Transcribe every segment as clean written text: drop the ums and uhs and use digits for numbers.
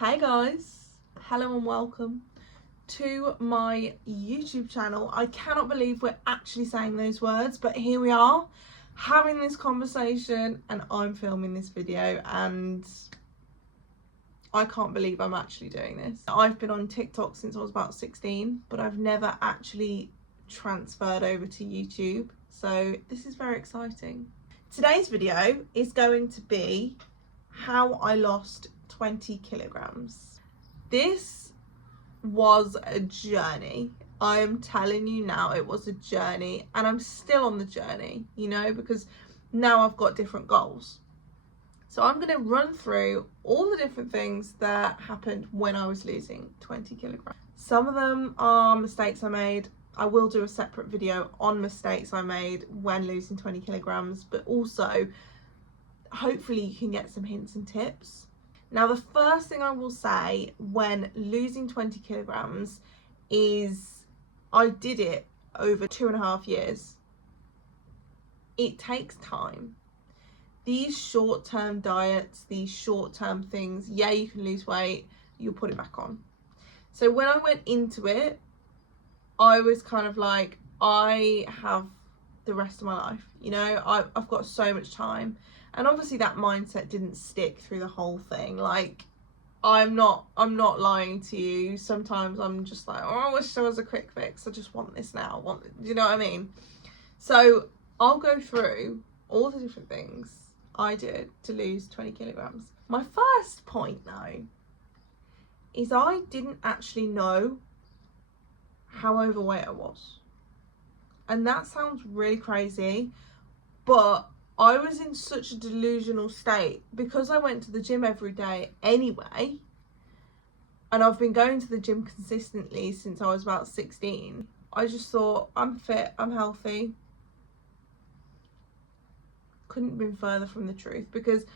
Hey guys, hello and welcome to my YouTube channel. I cannot believe we're actually saying those words, but here we are having this conversation and I'm filming this video and I can't believe I'm actually doing this. I've been on TikTok since I was about 16, but I've never actually transferred over to YouTube, so this is very exciting. Today's video is going to be how I lost 20 kilograms. This was a journey. I am telling you now, it was a journey, and I'm still on the journey, you know, because now I've got different goals. So I'm going to run through all the different things that happened when I was losing 20 kilograms. Some of them are mistakes I made. I will do a separate video on mistakes I made when losing 20 kilograms, but also hopefully you can get some hints and tips. Now, the first thing I will say when losing 20 kilograms is I did it over 2.5 years. It takes time. These short-term diets, these short-term things, yeah, you can lose weight, you'll put it back on. So when I went into it, I was kind of like, I have the rest of my life, you know, I've got so much time. And obviously that mindset didn't stick through the whole thing. Like, I'm not lying to you. Sometimes I'm just like, oh, I wish there was a quick fix. I just want this now. Do you know what I mean? So I'll go through all the different things I did to lose 20 kilograms. My first point though is I didn't actually know how overweight I was. And that sounds really crazy, but I was in such a delusional state because I went to the gym every day anyway, and I've been going to the gym consistently since I was about 16. I just thought, I'm fit, I'm healthy. Couldn't have been further from the truth, because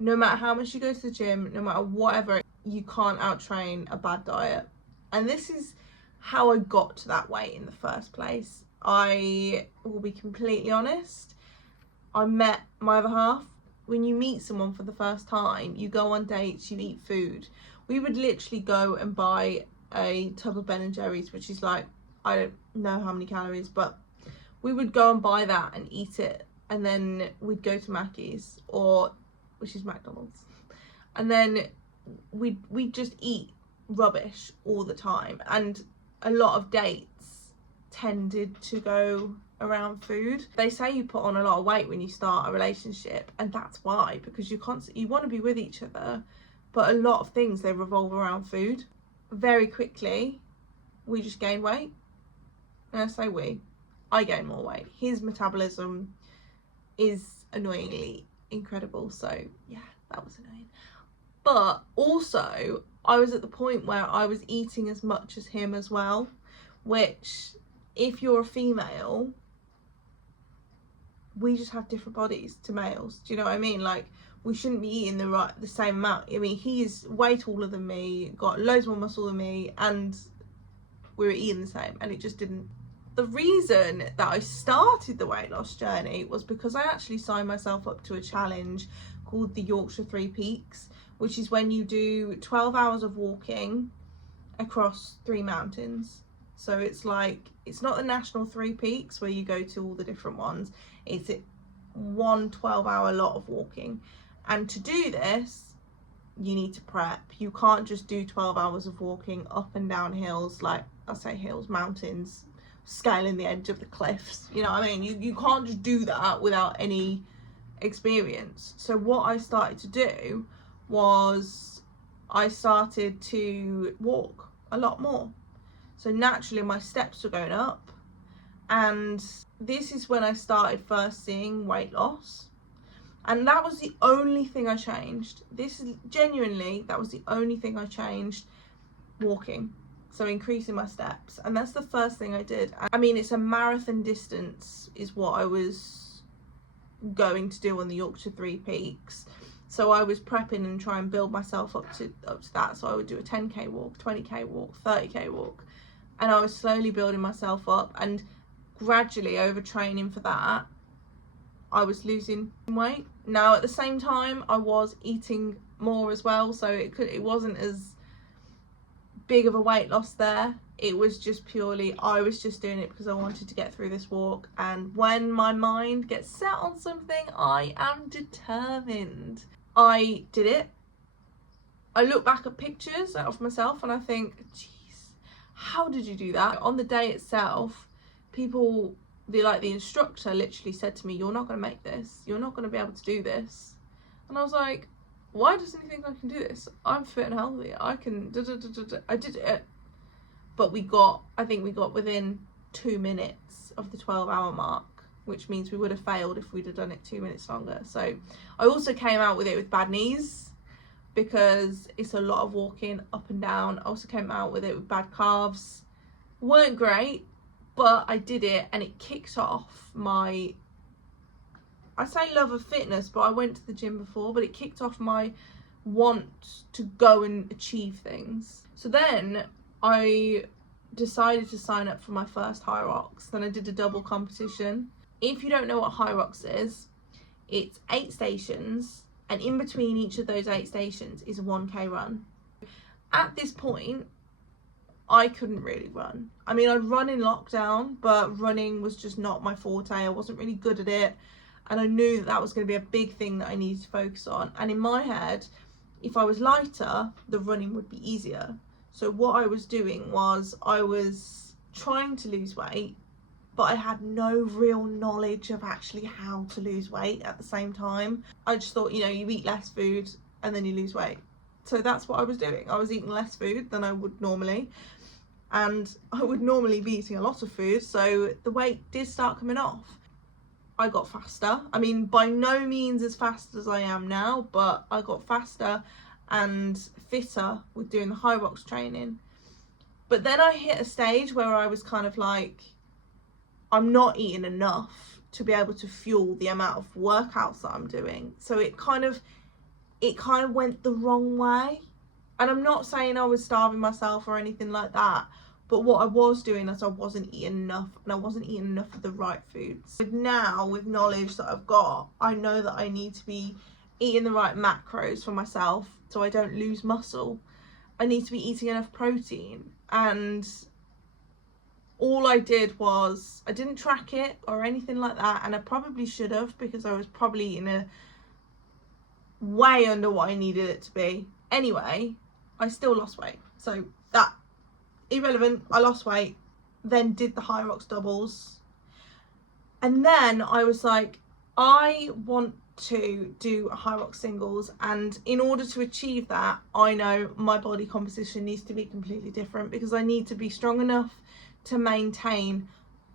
no matter how much you go to the gym, no matter whatever, you can't out-train a bad diet. And this is how I got to that weight in the first place. I will be completely honest. I met my other half. When you meet someone for the first time, you go on dates, you eat food. We would literally go and buy a tub of Ben & Jerry's, which is like, I don't know how many calories, but we would go and buy that and eat it. And then we'd go to Mackey's, which is McDonald's. And then we'd just eat rubbish all the time. And a lot of dates tended to go around food. They say you put on a lot of weight when you start a relationship, and that's why, because you want to be with each other, but a lot of things, they revolve around food. Very quickly we just gained weight, and I say I gained more weight. His metabolism is annoyingly incredible, so yeah, that was annoying. But also I was at the point where I was eating as much as him as well, which, if you're a female, we just have different bodies to males. Do you know what I mean? Like, we shouldn't be eating the same amount. I mean, he is way taller than me, got loads more muscle than me, and we were eating the same, and it just didn't. The reason that I started the weight loss journey was because I actually signed myself up to a challenge called the Yorkshire Three Peaks, which is when you do 12 hours of walking across 3 mountains. So it's like, it's not the national 3 peaks where you go to all the different ones. It's one 12-hour lot of walking. And to do this, you need to prep. You can't just do 12 hours of walking up and down hills, like, I say hills, mountains, scaling the edge of the cliffs. You know what I mean? You can't just do that without any experience. So what I started to do was I started to walk a lot more. So naturally my steps were going up, and this is when I started first seeing weight loss. And that was the only thing I changed. This is genuinely, that was the only thing I changed, walking. So increasing my steps. And that's the first thing I did. I mean, it's a marathon distance is what I was going to do on the Yorkshire Three Peaks. So I was prepping and trying to build myself up to that. So I would do a 10k walk, 20k walk, 30k walk. And I was slowly building myself up, and gradually overtraining for that, I was losing weight. Now, at the same time, I was eating more as well, so it wasn't as big of a weight loss there. It was just purely, I was just doing it because I wanted to get through this walk, and when my mind gets set on something, I am determined. I did it. I look back at pictures of myself and I think, geez, how did you do that? On the day itself, people, the instructor literally said to me, you're not going to make this, you're not going to be able to do this. And I was like, why doesn't he think I can do this? I'm fit and healthy, I can I did it. But I think we got within 2 minutes of the 12-hour mark, which means we would have failed if we'd have done it 2 minutes longer. So I also came out with it with bad knees, because it's a lot of walking up and down. I also came out with it with bad calves. Weren't great, but I did it, and it kicked off my, I say love of fitness, but I went to the gym before, but it kicked off my want to go and achieve things. So then I decided to sign up for my first HYROX. Then I did a double competition. If you don't know what HYROX is, it's 8 stations, and in between each of those 8 stations is a 1k run. At this point, I couldn't really run. I mean, I'd run in lockdown, but running was just not my forte. I wasn't really good at it, and I knew that that was going to be a big thing that I needed to focus on. And in my head, if I was lighter, the running would be easier. So what I was doing was I was trying to lose weight, but I had no real knowledge of actually how to lose weight at the same time. I just thought, you know, you eat less food and then you lose weight. So that's what I was doing. I was eating less food than I would normally, and I would normally be eating a lot of food, so the weight did start coming off. I got faster. I mean, by no means as fast as I am now, but I got faster and fitter with doing the HYROX training. But then I hit a stage where I was kind of like, I'm not eating enough to be able to fuel the amount of workouts that I'm doing. So it kind of went the wrong way. And I'm not saying I was starving myself or anything like that, but what I was doing is I wasn't eating enough, and I wasn't eating enough of the right foods. Now, with knowledge that I've got, I know that I need to be eating the right macros for myself so I don't lose muscle. I need to be eating enough protein, and all I did was, I didn't track it or anything like that, and I probably should have, because I was probably eating a way under what I needed it to be. Anyway, I still lost weight, so that irrelevant. I lost weight, then did the HYROX doubles, and then I was like, I want to do a HYROX singles, and in order to achieve that, I know my body composition needs to be completely different, because I need to be strong enough to maintain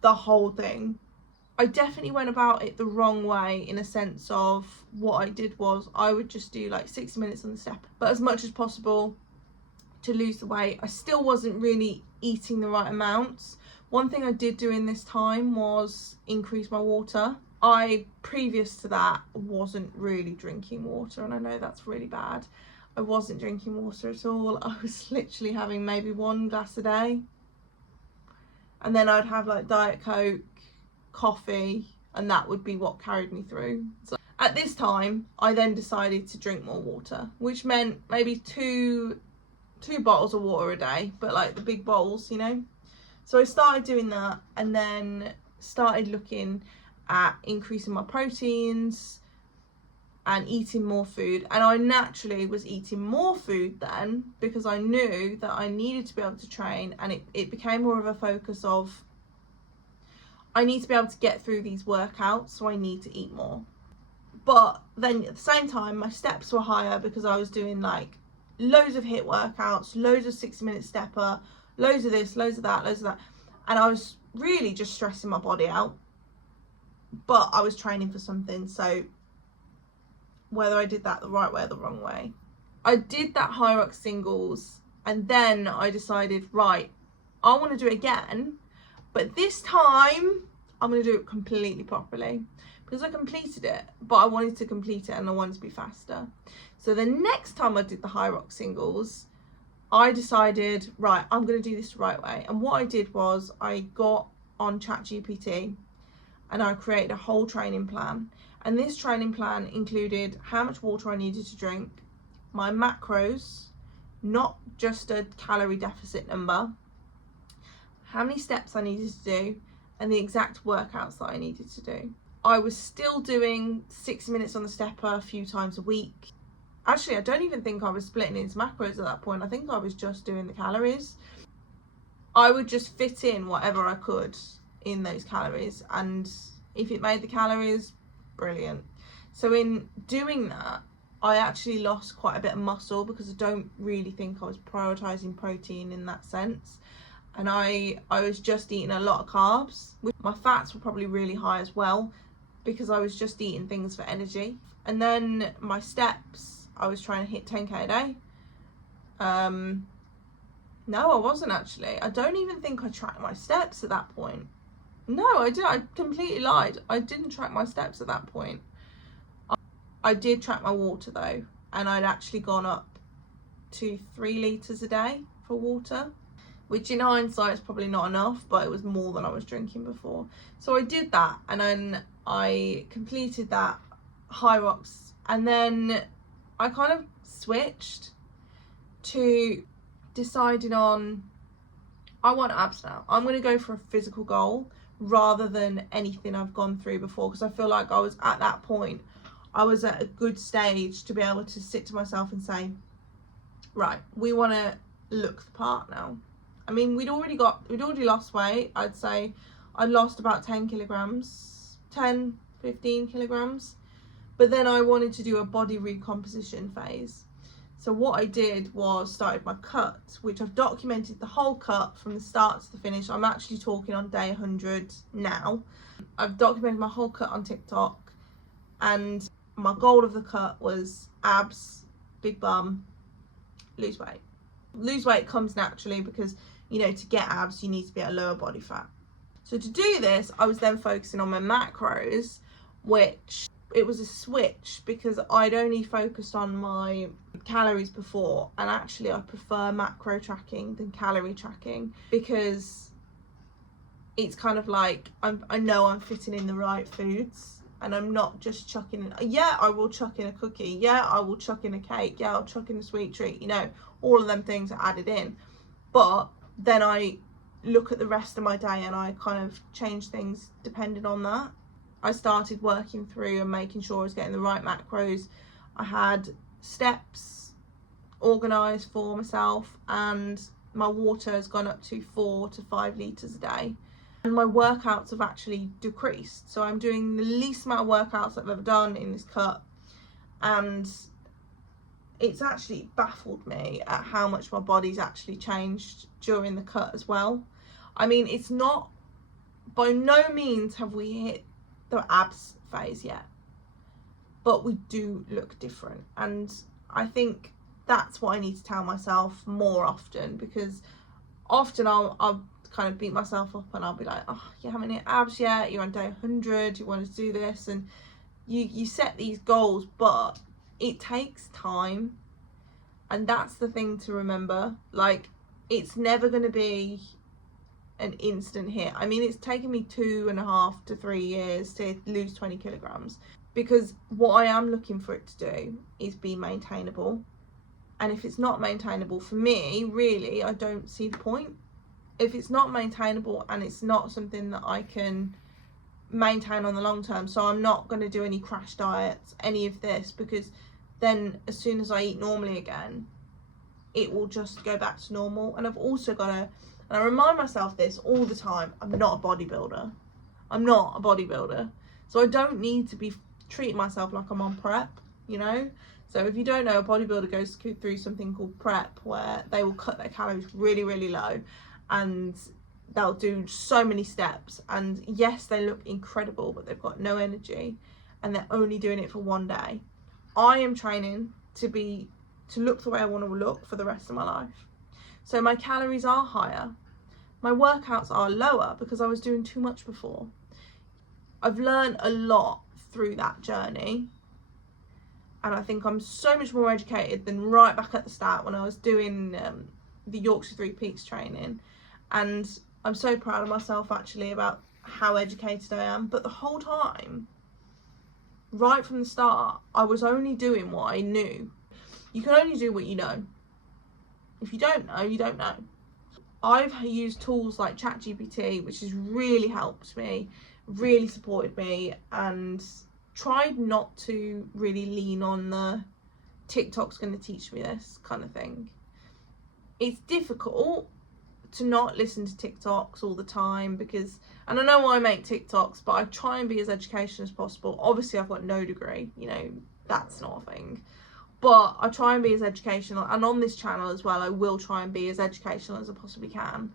the whole thing. I definitely went about it the wrong way, in a sense of what I did was I would just do like 60 minutes on the step, but as much as possible to lose the weight. I still wasn't really eating the right amounts. One thing I did do in this time was increase my water. I, previous to that, wasn't really drinking water, and I know that's really bad. I wasn't drinking water at all. I was literally having maybe 1 glass a day, and then I'd have like Diet Coke, coffee, and that would be what carried me through. So at this time, I then decided to drink more water, which meant maybe two bottles of water a day, but like the big bottles, you know. So I started doing that, and then started looking at increasing my proteins and eating more food. And I naturally was eating more food then, because I knew that I needed to be able to train, and it became more of a focus of, I need to be able to get through these workouts, so I need to eat more. But then at the same time, my steps were higher, because I was doing like loads of HIIT workouts, loads of 60-minute stepper, loads of this, loads of that, and I was really just stressing my body out. But I was training for something, so whether I did that the right way or the wrong way. I did that HYROX singles, and then I decided, right, I want to do it again, but this time I'm going to do it completely properly, because I completed it, but I wanted to complete it and I wanted to be faster. So the next time I did the HYROX singles, I decided, right, I'm going to do this the right way. And what I did was I got on ChatGPT and I created a whole training plan. And this training plan included how much water I needed to drink, my macros, not just a calorie deficit number, how many steps I needed to do, and the exact workouts that I needed to do. I was still doing 60 minutes on the stepper a few times a week. Actually, I don't even think I was splitting into macros at that point. I think I was just doing the calories. I would just fit in whatever I could in those calories, and if it made the calories, brilliant. So in doing that, I actually lost quite a bit of muscle because I don't really think I was prioritizing protein in that sense. And I was just eating a lot of carbs. My fats were probably really high as well because I was just eating things for energy. And then my steps, I was trying to hit 10k a day. No, I wasn't actually. I don't even think I tracked my steps at that point. No, I didn't. I completely lied. I didn't track my steps at that point. I did track my water though, and I'd actually gone up to 3 litres a day for water, which in hindsight is probably not enough, but it was more than I was drinking before. So I did that, and then I completed that HYROX, and then I kind of switched to deciding on, I want abs now. I'm going to go for a physical goal rather than anything I've gone through before, because I feel like I was at that point, I was at a good stage to be able to sit to myself and say, right, we want to look the part now. I mean, we'd already lost weight. I'd say I'd lost about 10 kilograms, 10, 15 kilograms. But then I wanted to do a body recomposition phase. So what I did was started my cut, which I've documented the whole cut from the start to the finish. I'm actually talking on day 100 now. I've documented my whole cut on TikTok, and my goal of the cut was abs, big bum, lose weight. Lose weight comes naturally because, you know, to get abs, you need to be at a lower body fat. So to do this, I was then focusing on my macros, which it was a switch because I'd only focused on my calories before, and actually I prefer macro tracking than calorie tracking because it's kind of like I know I'm fitting in the right foods and I'm not just chucking in. Yeah, I will chuck in a cookie. Yeah, I will chuck in a cake. Yeah, I'll chuck in a sweet treat. You know, all of them things are added in. But then I look at the rest of my day and I kind of change things depending on that. I started working through and making sure I was getting the right macros. I had steps organised for myself, and my water has gone up to 4 to 5 litres a day. And my workouts have actually decreased. So I'm doing the least amount of workouts I've ever done in this cut. And it's actually baffled me at how much my body's actually changed during the cut as well. I mean, it's not, by no means have we hit the abs phase yet, but we do look different. And I think that's what I need to tell myself more often, because often I'll kind of beat myself up and I'll be like, oh, you haven't hit abs yet, you're on day 100, you want to do this, and you set these goals, but it takes time. And that's the thing to remember. Like, it's never going to be an instant hit. I mean, it's taken me 2.5 to 3 years to lose 20 kilograms, because what I am looking for it to do is be maintainable. And if it's not maintainable for me, really, I don't see the point. If it's not maintainable and it's not something that I can maintain on the long term, so I'm not going to do any crash diets, any of this, because then as soon as I eat normally again, it will just go back to normal. And I've also got to, and I remind myself this all the time, I'm not a bodybuilder. I'm not a bodybuilder. So I don't need to be treating myself like I'm on prep, you know? So if you don't know, a bodybuilder goes through something called prep, where they will cut their calories really, really low, and they'll do so many steps. And yes, they look incredible, but they've got no energy and they're only doing it for one day. I am training to look the way I want to look for the rest of my life. So my calories are higher. My workouts are lower because I was doing too much before. I've learned a lot through that journey. And I think I'm so much more educated than right back at the start when I was doing the Yorkshire Three Peaks training. And I'm so proud of myself actually about how educated I am. But the whole time, right from the start, I was only doing what I knew. You can only do what you know. If you don't know, you don't know. I've used tools like ChatGPT, which has really helped me, really supported me, and tried not to really lean on the TikTok's going to teach me this kind of thing. It's difficult to not listen to TikToks all the time because, and I know I make TikToks, but I try and be as educational as possible. Obviously I've got no degree, you know, that's not a thing, but I try and be as educational, and on this channel as well I will try and be as educational as I possibly can.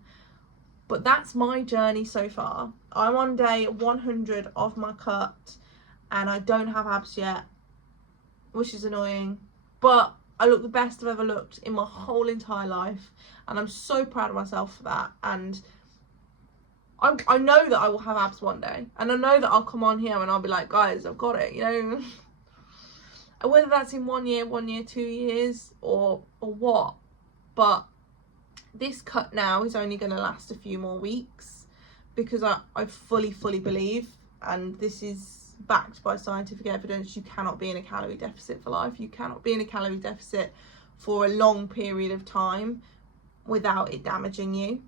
But that's my journey so far. I'm on day 100 of my cut and I don't have abs yet, which is annoying, but I look the best I've ever looked in my whole entire life, and I'm so proud of myself for that. And I know that I will have abs one day, and I know that I'll come on here and I'll be like, guys, I've got it, you know. And whether that's in 1 year, 2 years, or what, but this cut now is only going to last a few more weeks because I fully believe, and this is backed by scientific evidence, you cannot be in a calorie deficit for life. You cannot be in a calorie deficit for a long period of time without it damaging you.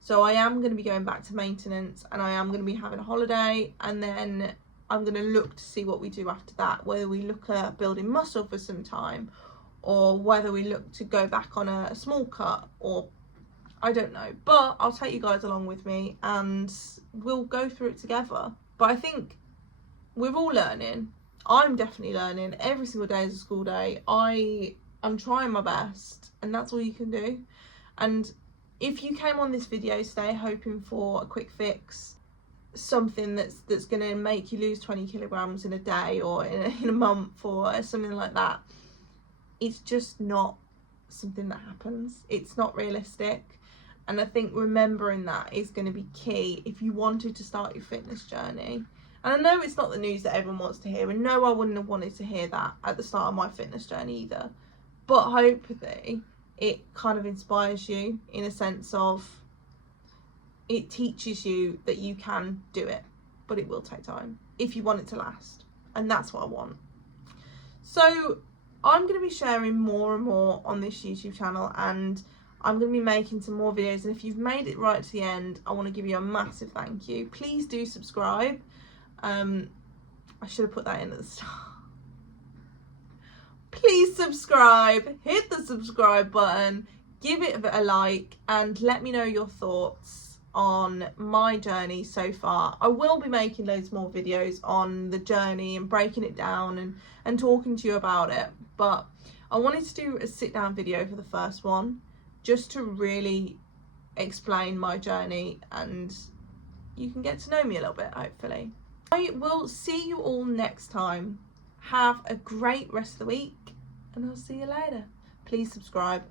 So I am going to be going back to maintenance, and I am going to be having a holiday, and then I'm going to look to see what we do after that, whether we look at building muscle for some time, or whether we look to go back on a small cut, or I don't know. But I'll take you guys along with me and we'll go through it together. But I think we're all learning. I'm definitely learning. Every single day is a school day. I'm trying my best, and that's all you can do. And if you came on this video today hoping for a quick fix, something that's going to make you lose 20 kilograms in a day or in a month or something like that, it's just not something that happens. It's not realistic. And I think remembering that is going to be key if you wanted to start your fitness journey. And I know it's not the news that everyone wants to hear, and no, I wouldn't have wanted to hear that at the start of my fitness journey either. But hopefully it kind of inspires you in a sense of, it teaches you that you can do it, but it will take time if you want it to last. And that's what I want. So I'm going to be sharing more and more on this YouTube channel, and I'm going to be making some more videos. And if you've made it right to the end, I want to give you a massive thank you. Please do subscribe. I should have put that in at the start. Please subscribe, hit the subscribe button, give it a like, and let me know your thoughts on my journey so far. I will be making loads more videos on the journey and breaking it down and talking to you about it, but I wanted to do a sit down video for the first one, just to really explain my journey and you can get to know me a little bit, hopefully. I will see you all next time. Have a great rest of the week, and I'll see you later. Please subscribe.